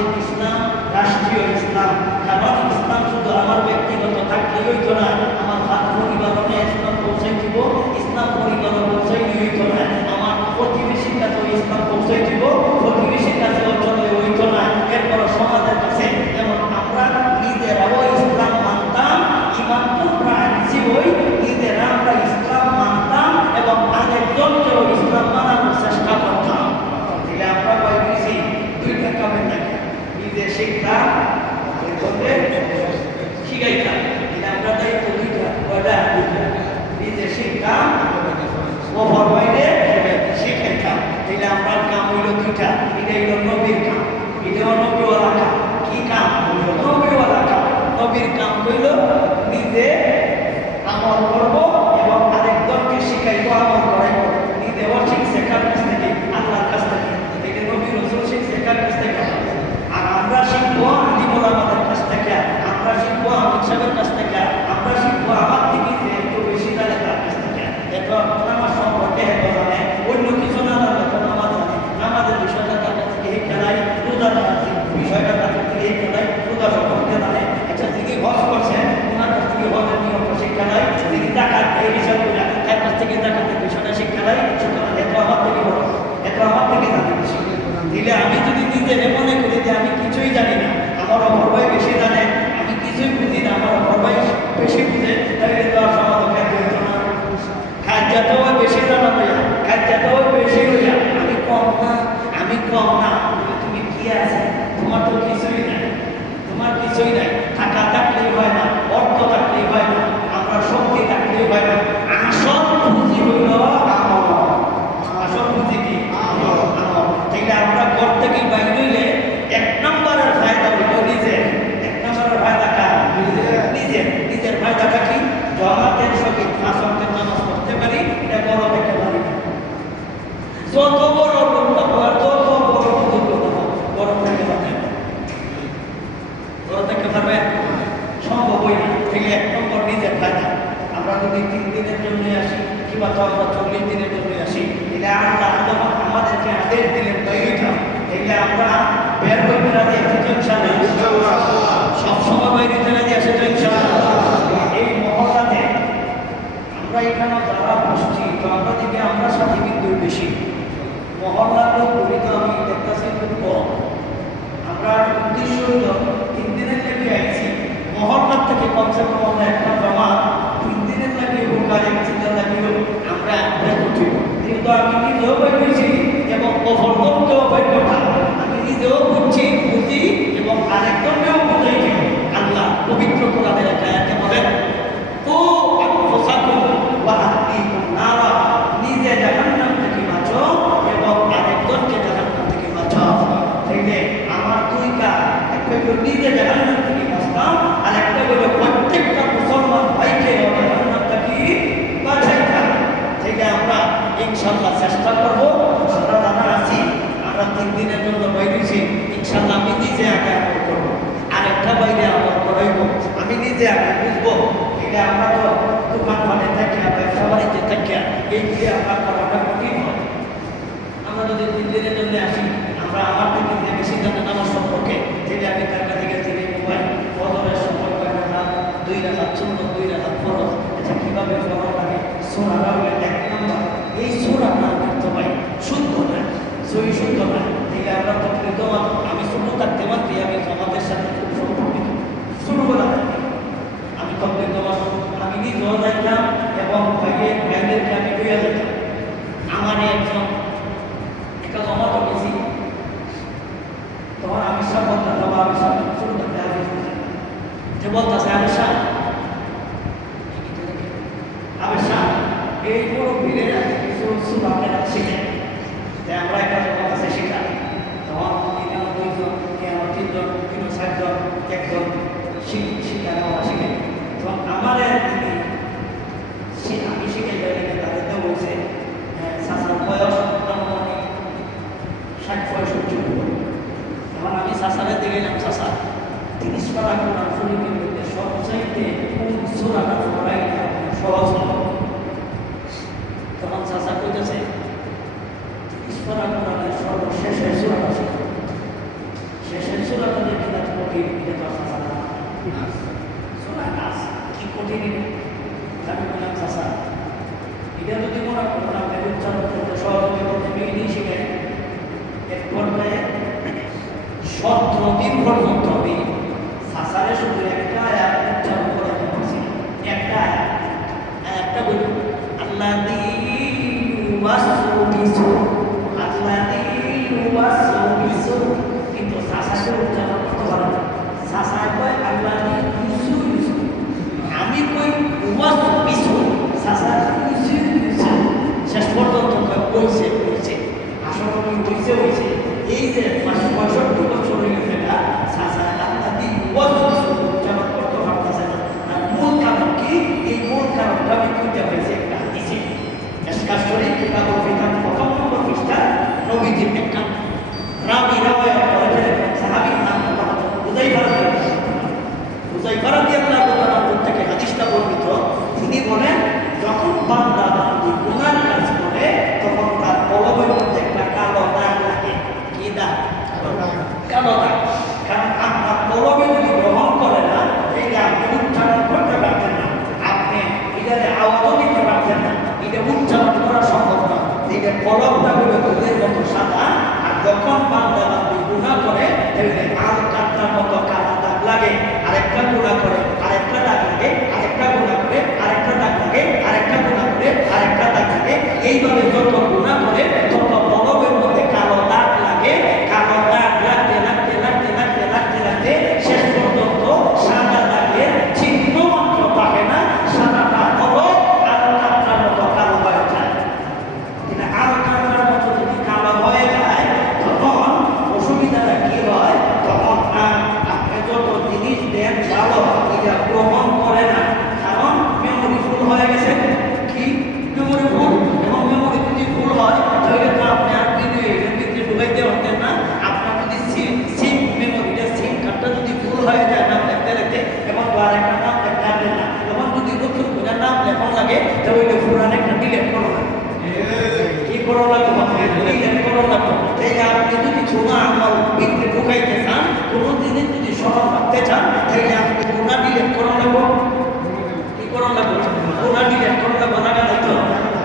সামাজিক ইসলাম, রাষ্ট্রীয় ইসলাম। কারণ ইসলাম শুধু আমার ব্যক্তিগত থাকলেই হইতো না, আমার হাত পরিবারও ইসলাম পৌঁছাই দিব, ইসলাম পরিবারও পৌঁছাইলে হইতো না, আমার প্রতিবেশীর কাছেও ইসলাম পৌঁছাই দিব, প্রতিবেশীর কাছে চলে হইতো না, এরপর সমাজের কাছে। যেমন আমরা নিজেরাও ইসলাম মানতাম, ইমান তো প্রাণীজীবই, নিজেরা আমরা ইসলাম মানতাম এবং আরেকজনকেও ইসলাম মানানোর চেষ্টা করতাম। তাহলে আমরা পাইছি দুইটা কামে থাকে, নিজে শিখতাম, শিখাইতাম। তাহলে আমরা দায়িত্ব দুইটা, কয়টা? নিজে শিখতাম, ওপর বাইরে শিখাইতাম। তাহলে আমরা কাম হইল দুইটা, এটা হইল নবীর কাম, এটাও নবীওয়ালা কাম। কি কাম? নবীওয়ালা কাম। নবীর কাম হইল নিজে আমল করব এবং আরেকজনকে শিখাইব, আমল করাইব। নিজেও শিখছে কার কাছ থেকে? আল্লাহর কাছ থেকে। এটা নবী রাসূল শিখছে কার কাছ থেকে? আর আমরা শিখবো আলিমুল আমাদের কাছ থেকে, আমরা শিখবো আমির সাহেবের কাছ থেকে, আমরা শিখবো আমার থেকে যে একটু বেশি জানে তার কাছ থেকে। এত নামাজ সম্পর্কে এত জানে, অন্য কিছু না জানে তো নামাজ জানে, নামাজের বিষয়টা তার কাছ থেকে খেলাই, রোজার বিষয়টা তার কাছ থেকে খেলাই, রোজা সম্পর্কে জানে। আচ্ছা, যিনি হজ করছেন ওনার কাছ থেকে হজের নিয়ম শিক্ষা নেয়, যিনি জাকাত এই বিষয়গুলো তার কাছ থেকে জাকাতের বিষয়টা শিক্ষা নেয়। সুতরাং এত আমার থেকে বড়, এত আমার থেকে জানে বেশি। দিলে আমি যদি নিজে মনে করি যে আমি কিছুই জানি না, আমার অপর ভাই বেশি জানে, আমি কিছুই বুঝি না, আমার অপর ভাই বেশি বুঝে, তাহলে তো আর সমাজ খ্যাতি হইত না। খাদ্যাতেও বেশি জানা হইয়া, খাদ্যাতেও বেশি হইয়া আমি কম না, আমি কম না। তুমি কি আছে? তোমার তো কিছুই নাই, তোমার কিছুই নাই। টাকা থাকলেই হয় না, অর্থ থাকলেই হয় না, আমরা শক্তি থাকলেই হয় না। আসল পুঁজি হইল আমল। আসল পুঁজি কি? আমল। তাইলে আমরা ঘর থেকে বাইরে হইলে এক নম্বরের ফায়দা হইল নিজের। এক নম্বরের ফায়দা কার? নিজের। নিজের ফায়দাটা কি? জমাতের সহিত আসন্তের নামাজ পড়তে পারি, এটা বড় থেকে পারি। যত বড় লোকটা হওয়ার, যত বড় বুজুর্গ হওয়া, বড় থেকে পারবেন, বড় থেকে পারবেন সম্ভব হয় না। তাহলে এক নম্বর নিজের ফায়দা। আমরা যদি 3 দিনের জন্য আসি কিংবা তো আমরা 40 দিনের জন্য আসি, তাহলে আল্লাহ যখন আমাদেরকে আদেশ দিলেন বাইরেটা, তাহলে আমরা বের হইতে রাজি আছি তো ইনশাআল্লাহ, সবসময় বাইরে রাজি আসে তো ইনশাআল্লাহ। এই মহল্লাতে আমরা এখানে যারা বসছি, তো আমরা দিকে আমরা সাথে কিন্তু বেশি মহল্লার লোক করি, তো আমি দেখতেছি খুব কম। আমরা উদ্দেশ্য হইল 3 দিনের লেগে আইছি, মহল্লার থেকে কমসে কম আমরা একটা জমা 3 দিনের লাগে হোক আর এক চিন্তা লাগিও আমরা উঠিব। কিন্তু আমি নিজেও বইছি এবং অপরজনকেও বইটা আমি নিজেও বুঝছি, বুঝি এবং আরেকজনকেও বুঝাই দিব। আল্লাহ পবিত্র কোরআনের একটা আয়াতে বলেন, ও আনফুসাকুম ওয়া আহলিকুম নারা, নিজে জাহান্নাম থেকে বাঁচো এবং আরেকজনকে জাহান্নাম থেকে বাঁচাও। তাইলে আমার দুই কাজ, একটা হলো নিজে জাহান্নাম থেকে বাঁচতাম, আর একটা হলো প্রত্যেকটা মুসলমান ভাইকে জাহান্নাম থেকে বাঁচাইতাম। তাইলে আমরা ইনশাআল্লাহ চেষ্টা করবো। আমরা জানা আছি আমরা 3 দিনের জন্য বাইরেছি, ইনশাআল্লাহ আমি নিজে আগে আমল করবো, আরেকটা বাইরে আমল করাইব, আমি নিজে আগে বুঝবো। এটা আমরা তো দোকান পানে থাকি, ব্যবসা বাণিজ্যে থাকি, এই দিয়ে আমরা করাটা কঠিন হয়। আমরা যদি 3 দিনের জন্য আসি, আমরা আমার থেকে যে বেশি জানেন আমার সম্পর্কে, তাহলে আমি তার কাছে জেনে মোবাইল ফজরের সময় কয়টা রাত, 2 রাকাত সুন্নাত, 2 রাকাত ফরজ। এটা কিভাবে ফরজ লাগে? সূরাটা হলো 1 নম্বর। এই সূরাটা কিন্তু ভাই শুদ্ধ না, সহি শুদ্ধ না। তাহলে আমরা তো প্রথমত আমি ছোট থাকতে পারছি, আমি সমাজের সাথে খুব সম্পর্কিত, ছোটবেলা থেকে আমি কমপ্লিট আমি নিজেও যাইতাম এবং ভাইদেরকে আমি লইয়া যেতাম। আমার একজন একটা জমাতে গেছি, তখন আমি সব বলতাম, বাবা আমি সব শুরু করতে আগে যে বলতেছে আমি সাহ এই পুরো ভিড়ে কিছু আপনারা শিখেন যে আমরা একটা জমা কাছে শিখাই। তখন এখানে 2 জন, আমার 3 জন, 4 জন, একজন শিখানো শিখে। তখন আমার আমি শিখে গেলে তাদেরকে বলছে চাচার বয়স আনুমানিক 60-65। তখন আমি চাচারে দেখলাম, চাচা 30 পারা কোরআন শরীফের মধ্যে সবচাইতে কোন সূরাটা পড়াই সহজ হবে? তখন চাচা কইতেছে 30 পারা কোরআনের সর্বশেষের সূরাটা শিখো, শেষের এটা তো চাষা না শোনা নাচ কি কঠিন আমি বললাম চাষা এটা যদি মনে করুন আপনাকে উচ্চারণ করতে সহযোগী করতে মেয়েই শিখাই এক পর্যায়ে 17 দিন পর্যন্ত আমি চাষারে শুধু একটা আয়াত উচ্চারণ করাতে পারছি একটা আয়াতটা বলি আল্লাহ কিন্তু চাষাকে উচ্চারণ করতে পারে না চাষা কয় আল্লাহ আমি কই চাষা শেষ পর্যন্ত কইছে আসলে হয়েছে এই যে 65 বছর হয়ে গেছে না চাষা আল্লাহ উচ্চারণ করতে পারতেছে না আর মূল কারণ কি এই মূল কারণটা আমি খুঁজে পেয়েছি একটা হাদিসে এসকার শরীফ কিতাবুল ফিতান প্রথম নম্বর পৃষ্ঠা নবীজির একটা রাবি রাওয়ায়াত করেছেন সাহাবীর নাম হুযায়ফা রাদিয়াল্লাহু তাআলা থেকে হাদিসটা বর্ণিত তিনি বলেন যখন বান্দা বান্দি গুনাহ কাজ করে তখন তার কলবের মধ্যে একটা কালো দাগ লাগে কি দাগ কালো দাগ কারণ আপনার কলবে যদি গ্রহণ করে না এইটা আপনি উচ্চারণ করতে পারছেন না আপনি এটারে আওয়াজও দিতে পারছেন না এটা উচ্চারণ করা সম্ভব না এইটা কলবটা হলো দুধের মতো সাদা আর যখন বান্দা বান্দি গুনাহ করে তাহলে আল কাটার মতো কালো দাগ লাগে আরেকটা গুনাহ করে আরেকটা দাগ লাগে আরেকটা গুনাহ করে আরেকটা দাগ লাগে আরেকটা গুনাহ করে আরেকটা দাগ লাগে এইভাবে যত গুনাহ করে তত কলবের মধ্যে কালো দাগ লাগে কালো দাগ লাগতে লাগতে লাগতে লাগতে লাগতে লাগতে শেষ পর্যন্ত সাদা দাগের চিহ্ন মাত্র থাকে না সাদাটা হলো আল কাটার মতো কালো হয়ে যায় এটা আল কাটার মতো যদি কালো হয়ে যায় তখন অসুবিধাটা কি হয় তখন আপনি যত জিনিস দেন ভালো এটা গ্রহণ করে না কারণ মেমোরি ফুল হয়ে গেছে কি মেমোরি ফুল এবং মেমোরি যদি ফুল হয় তাহলে তো আপনি আর ভিডিও এর ভিতরে ঢুকাইতে পারতেন না আপনার যদি সিম মেমোরিটা সিম কার্ডটা যদি ফুল হয়ে যায় নাম লিখতে লিখতে এবং আর একটা নাম লিখতে পারবেন না তখন যদি নতুন করে নাম লেখন লাগে তাহলে ওই পুরান একটা ডিলেট করা লাগে কি করা লাগবে ডিলেট করা লাগবে তাই আপনি যদি ছোনা আমল ভিতরে ঢুকাইতে চান কোনো জিনিস যদি স্মরণ রাখতে চান তাহলে আপনি পুরা ডিলেট করা লাগবে কি করা লাগবে পুরা ডিলেট করা লাগবে লাগা লাগতো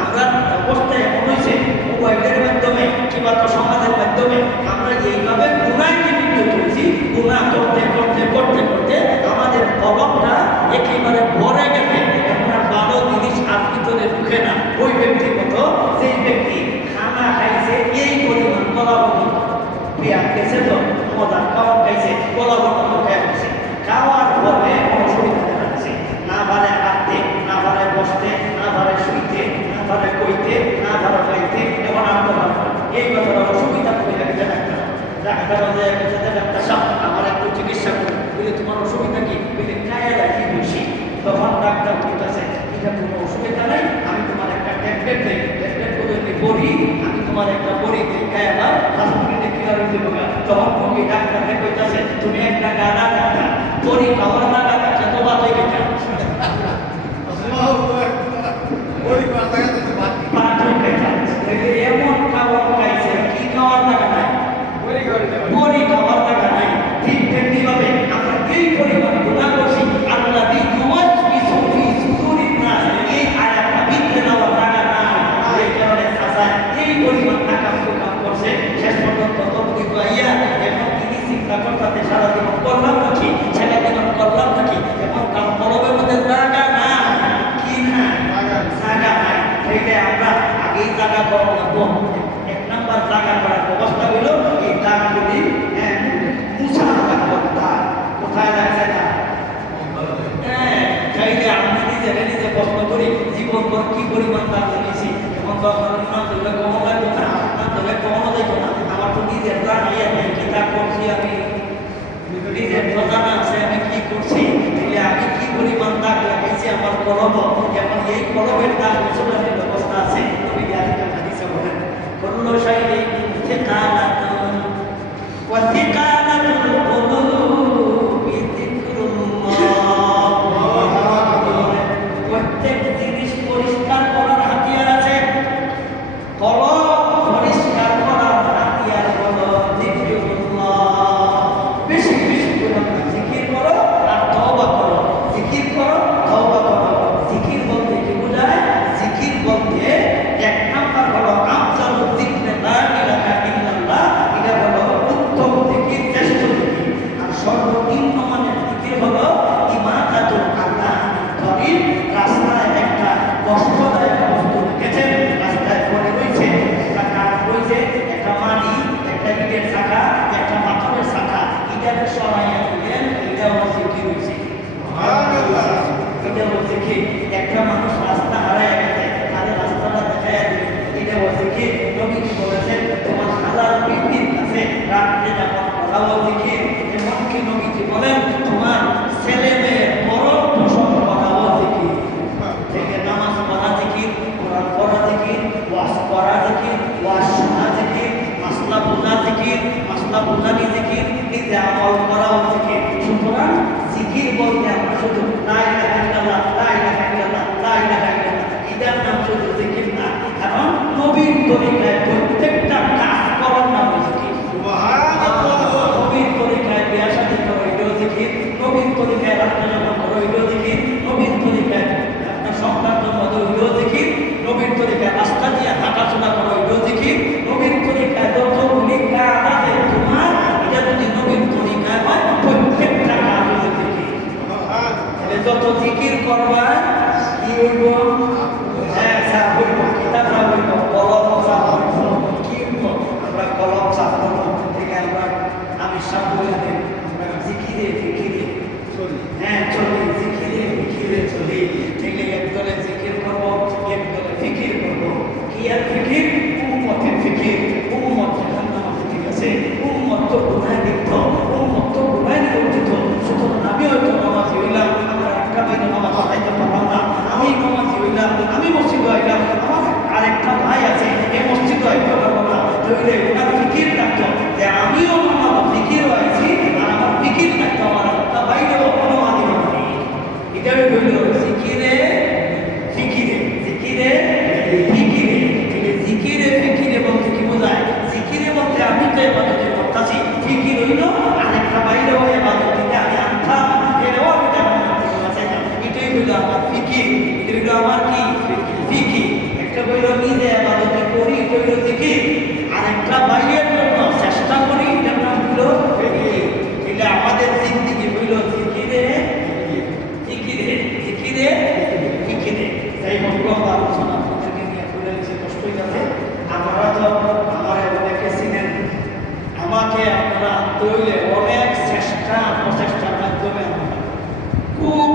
আমরা অবস্থায় এমন হয়েছে মোবাইলের মাধ্যমে কিংবা তো সমাজের মাধ্যমে আমরা এইভাবে গুনায় নিযুক্ত করেছি গুনাহ করতে করতে করতে করতে আমাদের কলবটা একেবারে ভরে গেছে এখন আর ভালো জিনিস আর ভিতরে ঢুকে না ওই ব্যক্তির মতো সেই ব্যক্তি খানা খাইছে এই পরিমাণ কলাবতন পেঁয়াজ খেয়েছে তো মজার খাওয়া খাইছে কলাবতন খেয়ে গেছে খাওয়ার পরে অসুবিধা দেখা যাচ্ছে না পারে হাঁটতে না পারে বসতে না পারে শুইতে না পারে কইতে না পারে খাইতে এখন আনতে পারে এই কথাটা অসুবিধা করে গেছে ডাক্তার ডাক্তার সাহেব আমার একটু চিকিৎসা করে বলে তোমার অসুবিধা কি বলে খায় রাখি বেশি তখন ডাক্তার বলতেছে এটা কোনো অসুবিধা নাই আমি তোমার একটা ট্যাবলেট দিই ট্যাবলেট করে যদি বড়ি আমি তোমার একটা বড়ি দিই খায় আবার হসপিটালে কিভাবে দিব তখন তুমি ডাক্তারকে কইতাছে তুমি একটা গাড়া ডাক্তার বড়ি খাওয়ার না ডাক্তার তো বাদ হয়ে গেছে এমন খাবার খাইছে কি খাওয়ার টাকা নাই বড়ি খাওয়ার টাকা নাই ঠিক তেমনি ভাবে আমরা এই পরিমাণ গুনাহ করছি আল্লাহ এই আয়াতটা ভিতরে নেওয়ার টাকা নাই এই কারণে চাচা এই পরিমাণ টাকা কাম করছে শেষ পর্যন্ত তবকি পাইয়া এখন তিনি চিন্তা করতে সারা জীবন করলাম নাকি সারা জীবন করলাম নাকি এখন তার কলবের মধ্যে জায়গা না কি না জায়গা নাই সেইটা আমরা আগেই জায়গা করা লাগবো এক নাম্বার জায়গা করার ব্যবস্থা হলো এই দাগগুলি মুছা লাগবো কোথায় লাগছে না চাইলে আমি নিজে প্রশ্ন করি জীবনভর কি পরিমাণ দাগ লাগিয়েছি এবং না ধরলে কমন লাগবে না না ধরলে কমনও দেখো না আমার তো নিজের জানাই আছে কি দাগ করছি আমি নিজের জানা আছে আমি কি করছি তাহলে আমি কি পরিমাণ দাগ লাগাইছি আমার কলব এখন এই কলবের দাগ মুছানোর ব্যবস্থা আছে তুমি হাদিসে বলেন কুল্লু শাইইন থিকালাতুন ওয়া থিকালাতুল কুলুবি যিকরুল্লাহ প্রত্যেক জিনিস পরিষ্কার করার হাতিয়ার আছে কলব পরিষ্কার করার রাত্রে যখন করাও জিকির, এমনকি নবীজি বলেন তোমার ছেলে মেয়ে মরণ পোষণ করাও জিকির। থেকে নামাজ পড়া জিকির, কোরআন পড়া জিকির, ওয়াজ পড়া জিকির, ওয়াজ শোনা জিকির, মাসলা বোঝা জিকির, মাসলা বোঝানি জিকির, নিজে আমল করাও জিকির। সুতরাং জিকির বলতে আমরা শুধু লা ইলাহা ইল্লাল্লাহ, লা ইলাহা ইল্লাল্লাহ, লা ইলাহা ইল্লাল্লাহ এটার নাম শুধু জিকির না, কারণ নবীর তরিকায় প্রত্যেকটা কাজ করার নাম জিকির। সুবহানাল্লাহ। নবীর তরিকায় বিয়া শাদী করো এটাও জিকির, নবীর তরিকায় রাত্রে যাপন করো এটাও জিকির, নবীর তরিকায় আপনার সন্তান জন্ম দাও এটাও জিকির, নবীর তরিকায় রাস্তা দিয়ে হাঁটাচলা করো এটাও জিকির, নবীর তরিকায় যতগুলি কাজ আছে তোমার এটা যদি নবীর তরিকায় হয় প্রত্যেকটা কাজ হলো জিকির। যত জিকির করবা কি হইব? হ্যাঁ সাফ হইব, কিতাব সাফ হইব, কলম সাফ হইব। কি হইব? আমরা কলম সাফ করব, থেকে আমরা আমি সাফ করে দিই, আমরা জিকিরে ফিকিরে চলি। হ্যাঁ চলি, জিকিরে ফিকিরে চলি। থেকে একদলে জিকির করব, একদলে ফিকির করব। কি আর ফিকির? উম্মতের ফিকির। উম্মত জাহান্নামে ঠিক আছে, উম্মত তো গুনাহে লিপ্ত, উম্মত তো গুনাহে নিমজ্জিত। সুতরাং আমি হয়তো নামাজি হইলাম, আমরা একটা বাইরে নামাজ পড়াইতে পারলাম না, আমি নামাজি হইলাম, আমি মসজিদে আইলাম, আমার আরেকটা ভাই আছে এই মসজিদে আইতে পারবো না, তাহলে ওনার ফিকির থাকতো যে আমিও নামাজ ফিকির হয়েছি, আর আমার ফিকির থাকতো আমার একটা বাইরেও নামাজি হয়নি। এটাই হইল জিকিরে ফিকিরে, জিকিরে ফিকিরে। জিকিরে ফিকিরে বলতে কি বোঝায়? জিকিরে বলতে আমি তো ইবাদত করতেছি, ফিকির হইল আরেকটা বাইরেও ইবাদত দিতে আমি আনতাম, এটাও আমি চাইতাম। এটাই হইল আমার ফিকির, এটা হইল আমার কি ফিকির। একটা হইল নিজে ইবাদত করি, এটা হইল জিকির, আরেকটা বাইরের জন্য চেষ্টা করি, এটার নাম হইল ফিকির। এটা আমাদের জিন্দেগি হইল জিকিরে ফিকিরে, জিকিরে ফিকিরে। তাই হোক আলোচনা আপনাদেরকে নিয়ে করে নিচ্ছে, কষ্ট হইতেছে। আপনারা তো আমার অনেকে চিনেন, আমাকে আপনারা আনতে হইলে অনেক চেষ্টা প্রচেষ্টার মাধ্যমে খুব